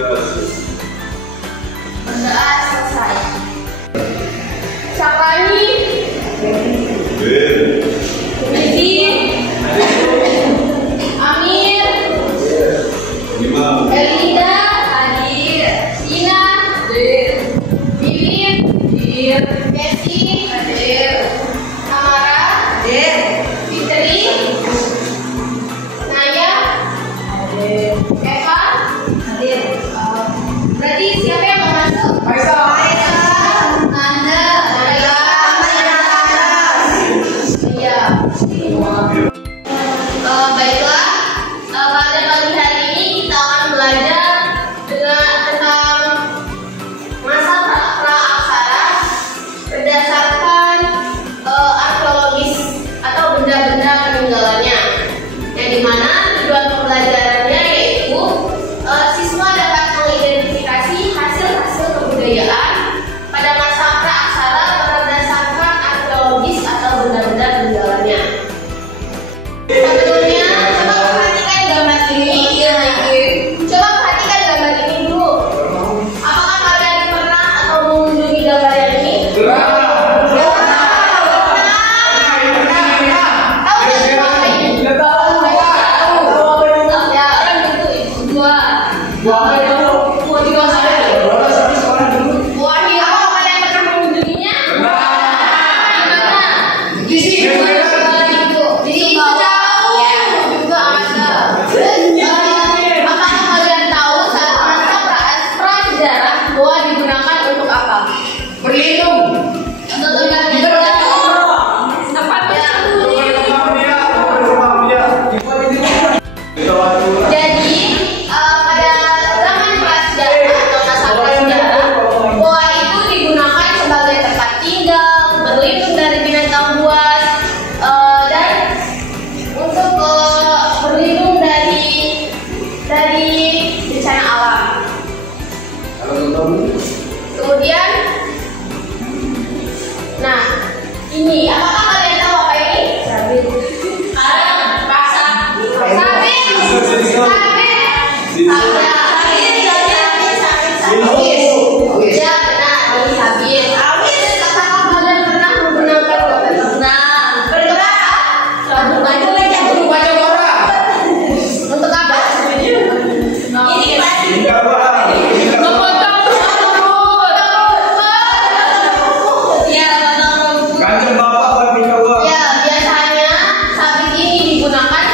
Berdoa selesai. Sakrani, Ridi, Amir, Elida, hadir. Sina, hadir. Bibin, hadir. Kesi, hadir. Amara, hadir. Fitri, Naya, hadir. Eva, hadir. Berarti siapa yang mau masuk? Baiklah, pada pagi hari ini kita akan belajar tentang masa pra-aksara berdasarkan arkeologis atau benda-benda peninggalannya, yang dimana tujuan pembelajarannya yaitu siswa dapat mengidentifikasi hasil-hasil kebudayaan pada masa pra-aksara berdasarkan arkeologis atau benda-benda peninggalannya. Sebelumnya, coba perhatikan gambar ini. Coba perhatikan gambar ini dulu. Apakah kalian pernah atau mengunjungi gambar yang ini? Kemudian, nah ini apakah kalian tahu apa ini? Sabit. Ya benar, ini sabit. Apakah kalian pernah menggunakan kata berenang? Untuk apa? Ini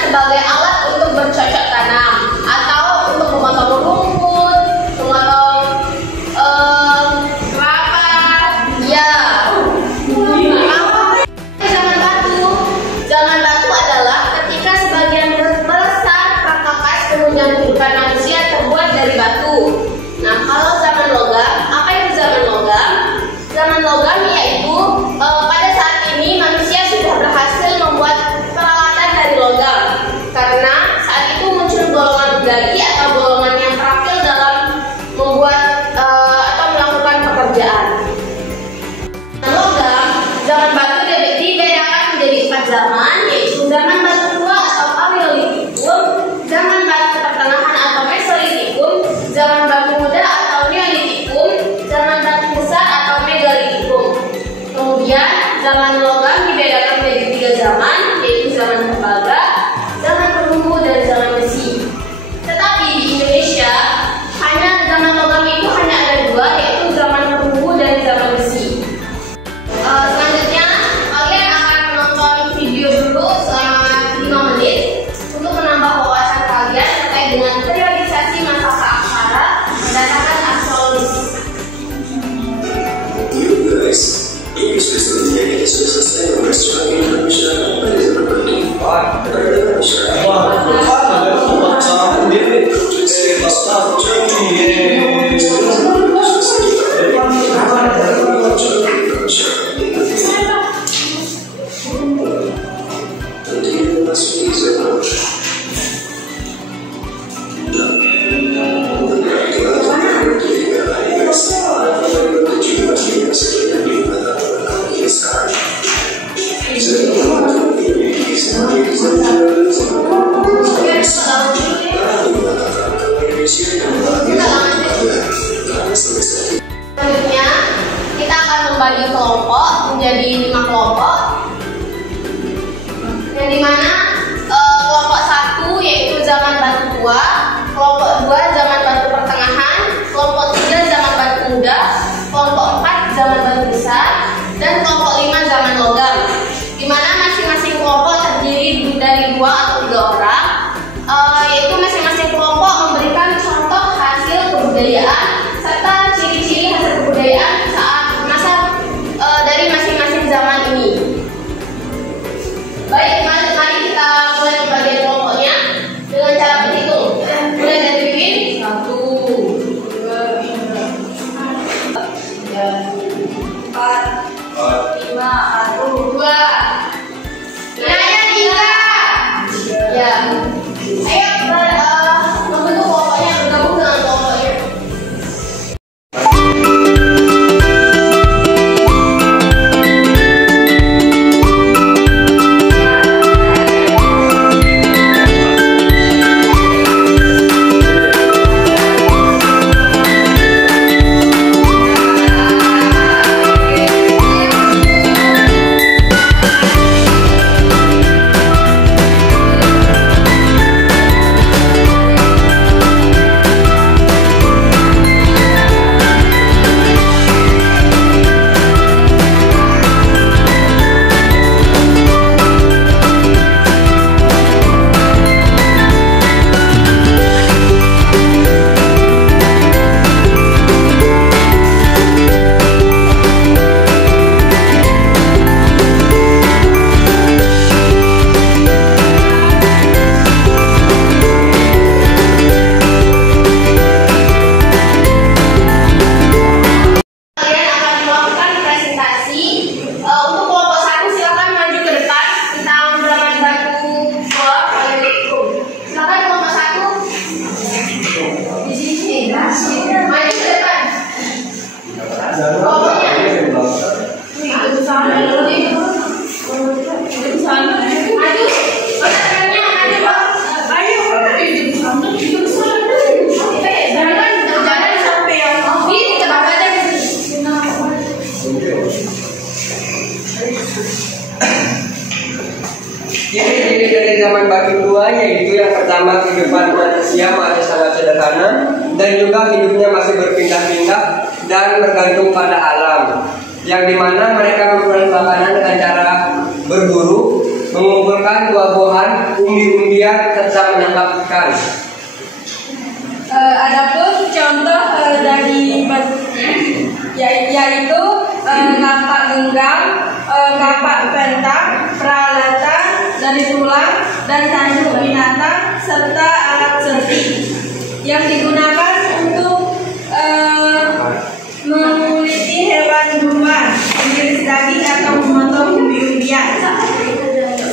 sebagai alat untuk bercocok tanam atau untuk memotong rumput, memotong kelapa, ya. Zaman batu adalah ketika sebagian besar perkakas menyanggurkan manusia terbuat dari batu. Selanjutnya kita akan membagi kelompok menjadi 5 kelompok, yang dimana kelompok 1 yaitu zaman batu tua, kelompok 2 zaman batu pertengahan, kelompok 3 zaman batu muda, kelompok 4 zaman batu besar, dan kelompok 5 zaman logam. Dimana masing-masing kelompok terdiri dari 2 atau 3 orang, yaitu masing-masing kelompok memberikan contoh hasil kebudayaan serta ciri-ciri hasil kebudayaan saat masa dari masing-masing zaman ini. Baik, mari kita mulai pembagian kelompoknya dengan cara berhitung. Mulai dari Win. 1, 2, 3, 4, 5, 1, 2. Nanya 3. Ya. Ayo membentuk kelompoknya, bergabung dengan kelompoknya. Ciri-ciri dari zaman batu tua yaitu yang pertama, kehidupan manusia masih sangat sederhana dan juga hidupnya masih berpindah-pindah dan bergantung pada alam, yang dimana mereka memperoleh makanan dengan cara berburu, mengumpulkan buah-buahan, umbi-umbian, serta menangkap ikan. Adapun contoh dari yaitu kapak genggam, kapak pentak, peralatan dari tulang dan tanduk binatang serta alat serti yang digunakan untuk menguliti hewan kurban, mengiris daging atau memotong umbi-umbian.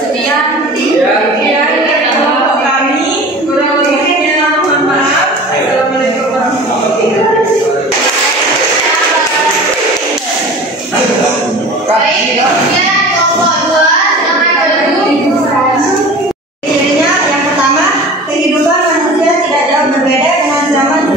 Sekian dari kelompok kami, kurang lebihnya mohon maaf. Assalamualaikum warahmatullahi wabarakatuh. Baik, kemudian kelompok 2 silakan duduk. Cirinya yang pertama, kehidupan manusia tidak jauh berbeda dengan zaman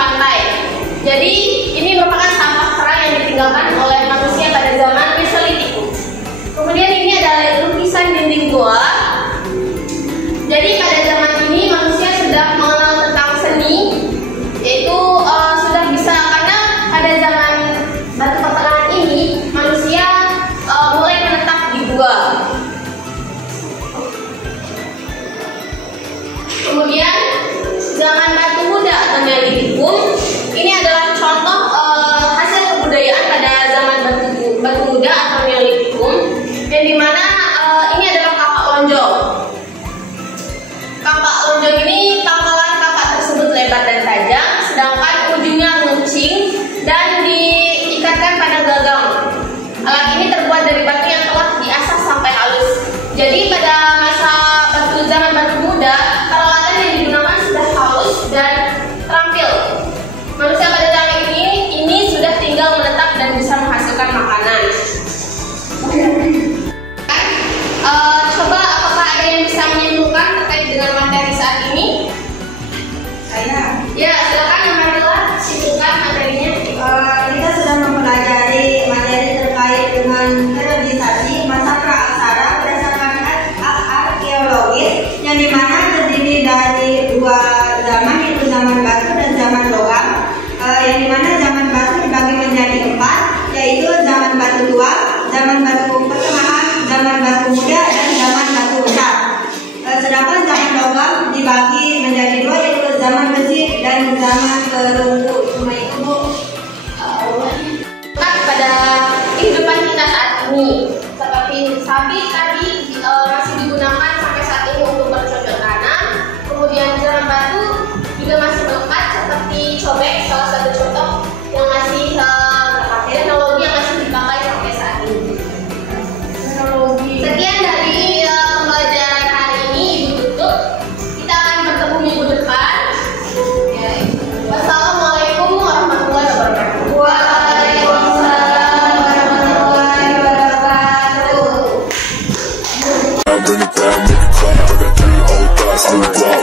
pantai. Jadi ini merupakan sampah kerang yang ditinggalkan oleh manusia pada zaman Mesolitikum. Kemudian ini adalah lukisan dinding gua. Jadi pada zaman ini manusia sudah mengenal tentang seni, yaitu sudah bisa, karena pada zaman batu pertengahan ini manusia mulai menetap di gua. Kemudian zaman batu muda atau Neolitikum, ini adalah contoh hasil kebudayaan pada zaman batu muda atau Neolitikum, yang dimana ini adalah kapak lonjong. Kapak lonjong ini pangkalan kapak tersebut lebar dan tajam, sedangkan ujungnya runcing dan diikatkan pada gagang. Alat ini terbuat dari batu yang telah diasah sampai halus. Jadi pada masa zaman batu muda, peralatan yang digunakan sudah halus dan terampil. Manusia pada zaman ini sudah tinggal menetap dan bisa menghasilkan makanan. Coba apakah ada yang bisa menyimpulkan terkait dengan materi saat ini? Saya. Ya, silakan yang marilah simpulkan materinya. Kita sudah mempelajari materi terkait dengan periodisasi masa praaksara berdasarkan arkeologis, yang dimana terdiri dari dua zaman, yaitu zaman batu dan zaman logam. Yang dimana zaman batu dibagi menjadi 4, yaitu zaman batu tua, zaman batu pertengahan, zaman batu muda, dan zaman batu besar. Sedangkan zaman logam dibagi menjadi 2, yaitu zaman besi dan zaman perunggu. Cuma itu, Bu. Pada kehidupan kita saat ini, seperti sapi tadi masih digunakan sampai saat ini untuk bercocok tanam. Kemudian zaman batu juga masih melekat, seperti cobek, salah satu contoh yang masih terpakai, teknologi yang masih dipakai sampai saat ini. Sekian dari pembelajaran hari ini, Ibu tutup. Kita akan bertemu minggu depan. Wassalamualaikum warahmatullahi wabarakatuh. Waalaikumsalam warahmatullahi wabarakatuh. Bring it down, make it clap. I got 3 old thoughts, new block.